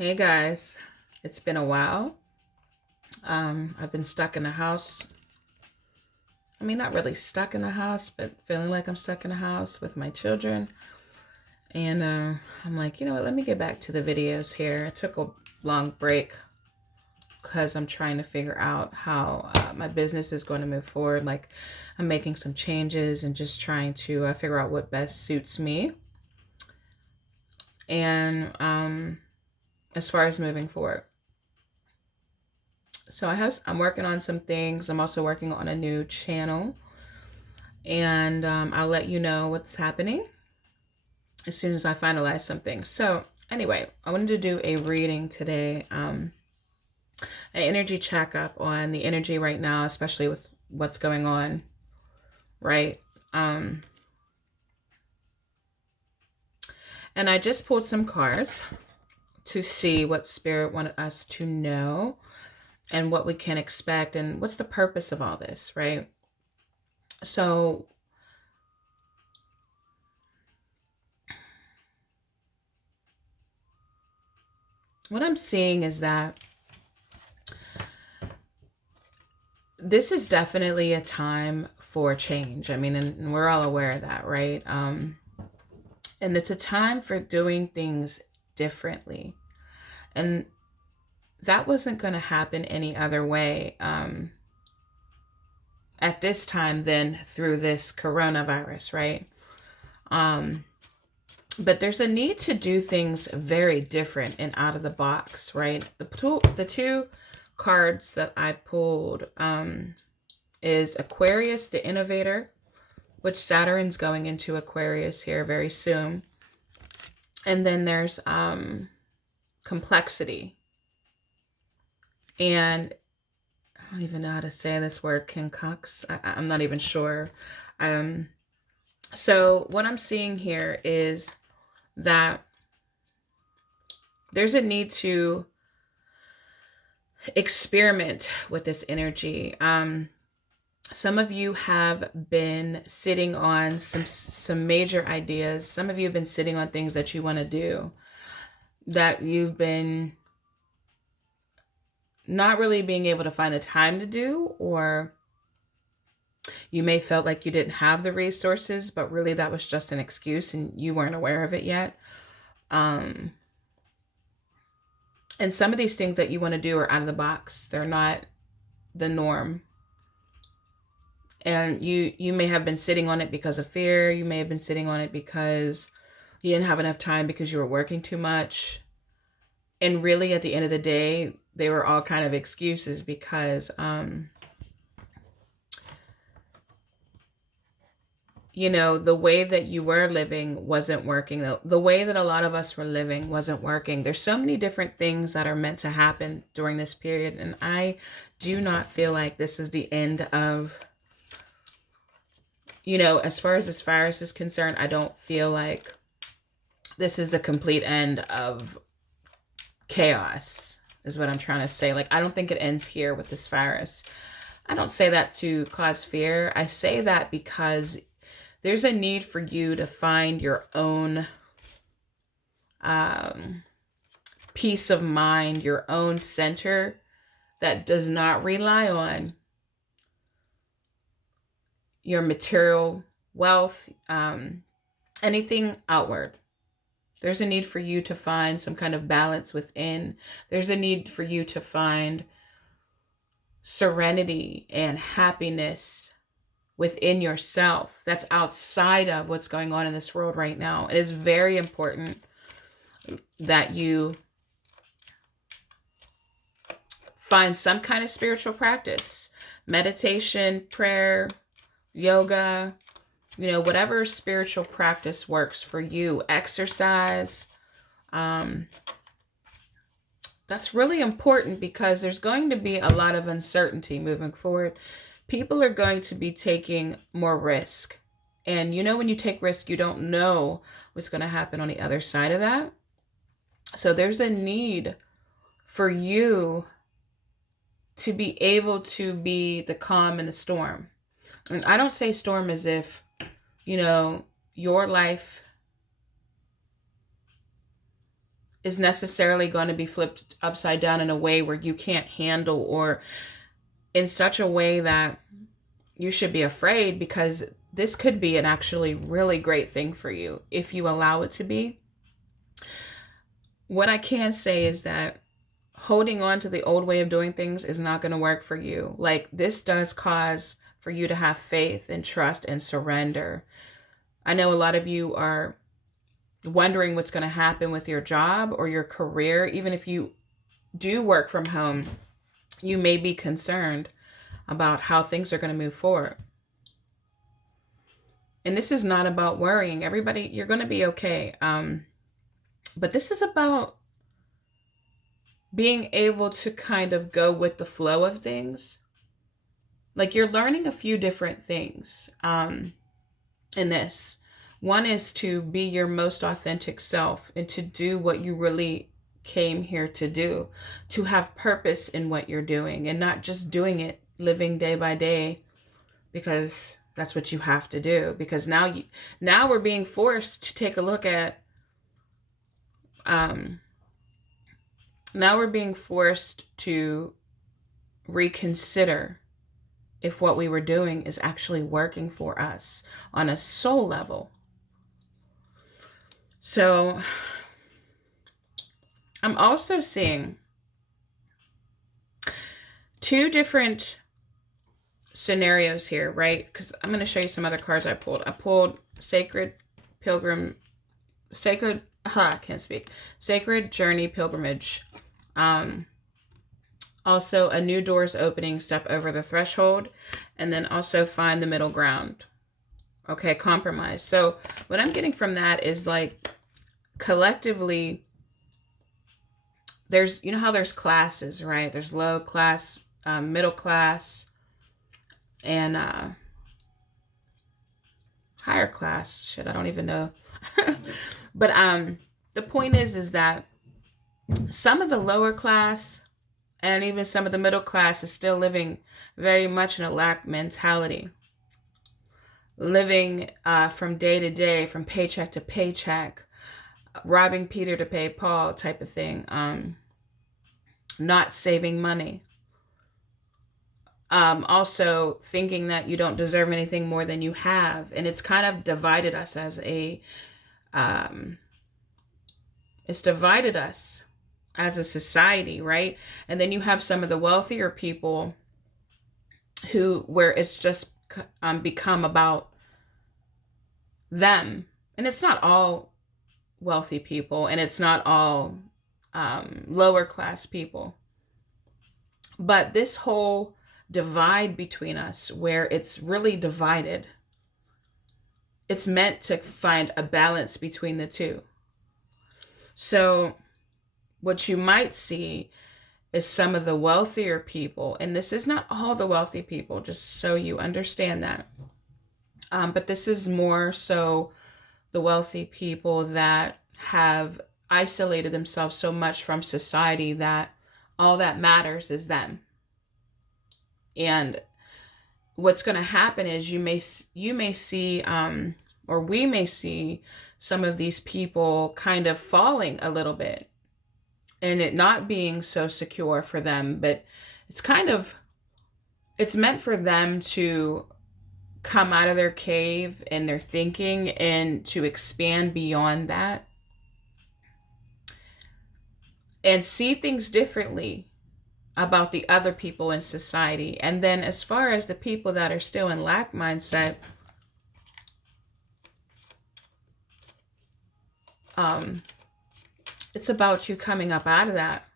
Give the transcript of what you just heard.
Hey guys, it's been a while. I've been stuck in the house. I mean, not really stuck in the house, but feeling like I'm stuck in the house with my children. And I'm like, you know what, let me get back to the videos here. I took a long break because I'm trying to figure out how my business is going to move forward. Like, I'm making some changes and just trying to figure out what best suits me. And as far as moving forward. So I'm working on some things. I'm also working on a new channel, and I'll let you know what's happening as soon as I finalize something. So anyway, I wanted to do a reading today, an energy checkup on the energy right now, especially with what's going on, right? Um, and I just pulled some cards to see what Spirit wanted us to know and what we can expect and what's the purpose of all this, right? So what I'm seeing is that this is definitely a time for change. I mean, and we're all aware of that, right? And it's a time for doing things differently. And that wasn't going to happen any other way at this time than through this coronavirus, right? But there's a need to do things very different and out of the box, right? The two cards that I pulled is Aquarius, the Innovator, which Saturn's going into Aquarius here very soon. And then there's Complexity. And I don't even know how to say this word, concox. I'm not even sure. So what I'm seeing here is that there's a need to experiment with this energy. Some of you have been sitting on some major ideas. Some of you have been sitting on things that you want to do that you've been not really being able to find the time to do, or you may felt like you didn't have the resources, but really that was just an excuse and you weren't aware of it yet. And some of these things that you want to do are out of the box. They're not the norm. And you may have been sitting on it because of fear. You may have been sitting on it because you didn't have enough time because you were working too much. And really at the end of the day, they were all kind of excuses because you know, the way that you were living wasn't working. The way that a lot of us were living wasn't working. There's so many different things that are meant to happen during this period. And I do not feel like this is the end of, you know, as far as this virus is concerned, I don't feel like this is the complete end of chaos, is what I'm trying to say. Like, I don't think it ends here with this virus. I don't say that to cause fear. I say that because there's a need for you to find your own peace of mind, your own center that does not rely on your material wealth, anything outward. There's a need for you to find some kind of balance within. There's a need for you to find serenity and happiness within yourself that's outside of what's going on in this world right now. It is very important that you find some kind of spiritual practice, meditation, prayer, yoga, you know, whatever spiritual practice works for you, exercise. That's really important because there's going to be a lot of uncertainty moving forward. People are going to be taking more risk. And you know, when you take risk, you don't know what's going to happen on the other side of that. So there's a need for you to be able to be the calm in the storm. And I don't say storm as if, you know, your life is necessarily going to be flipped upside down in a way where you can't handle, or in such a way that you should be afraid, because this could be an actually really great thing for you if you allow it to be. What I can say is that holding on to the old way of doing things is not going to work for you. Like, this does cause for you to have faith and trust and surrender. I know a lot of you are wondering what's going to happen with your job or your career. Even if you do work from home, you may be concerned about how things are going to move forward. And this is not about worrying. Everybody, you're going to be okay. But this is about being able to kind of go with the flow of things. Like, you're learning a few different things in this. One is to be your most authentic self and to do what you really came here to do, to have purpose in what you're doing and not just doing it, living day by day because that's what you have to do. Because now we're being forced to take a look at now we're being forced to reconsider if what we were doing is actually working for us on a soul level. So I'm also seeing two different scenarios here, right? Because I'm going to show you some other cards I pulled. I pulled Sacred Journey Pilgrimage. Also, a new door's opening, step over the threshold, and then also find the middle ground. Okay, compromise. So what I'm getting from that is, like, collectively, there's, you know how there's classes, right? There's low class, middle class, and higher class. Shit, I don't even know. But the point is that some of the lower class and even some of the middle class is still living very much in a lack mentality. Living from day to day, from paycheck to paycheck, robbing Peter to pay Paul type of thing. Not saving money. Also thinking that you don't deserve anything more than you have. And it's kind of divided us as a society, right? And then you have some of the wealthier people where it's just become about them. And it's not all wealthy people, and it's not all lower class people. But this whole divide between us, where it's really divided, it's meant to find a balance between the two. So what you might see is some of the wealthier people, and this is not all the wealthy people, just so you understand that. But this is more so the wealthy people that have isolated themselves so much from society that all that matters is them. And what's going to happen is you may see, or we may see some of these people kind of falling a little bit and it not being so secure for them, but it's meant for them to come out of their cave and their thinking and to expand beyond that and see things differently about the other people in society. And then as far as the people that are still in lack mindset, it's about you coming up out of that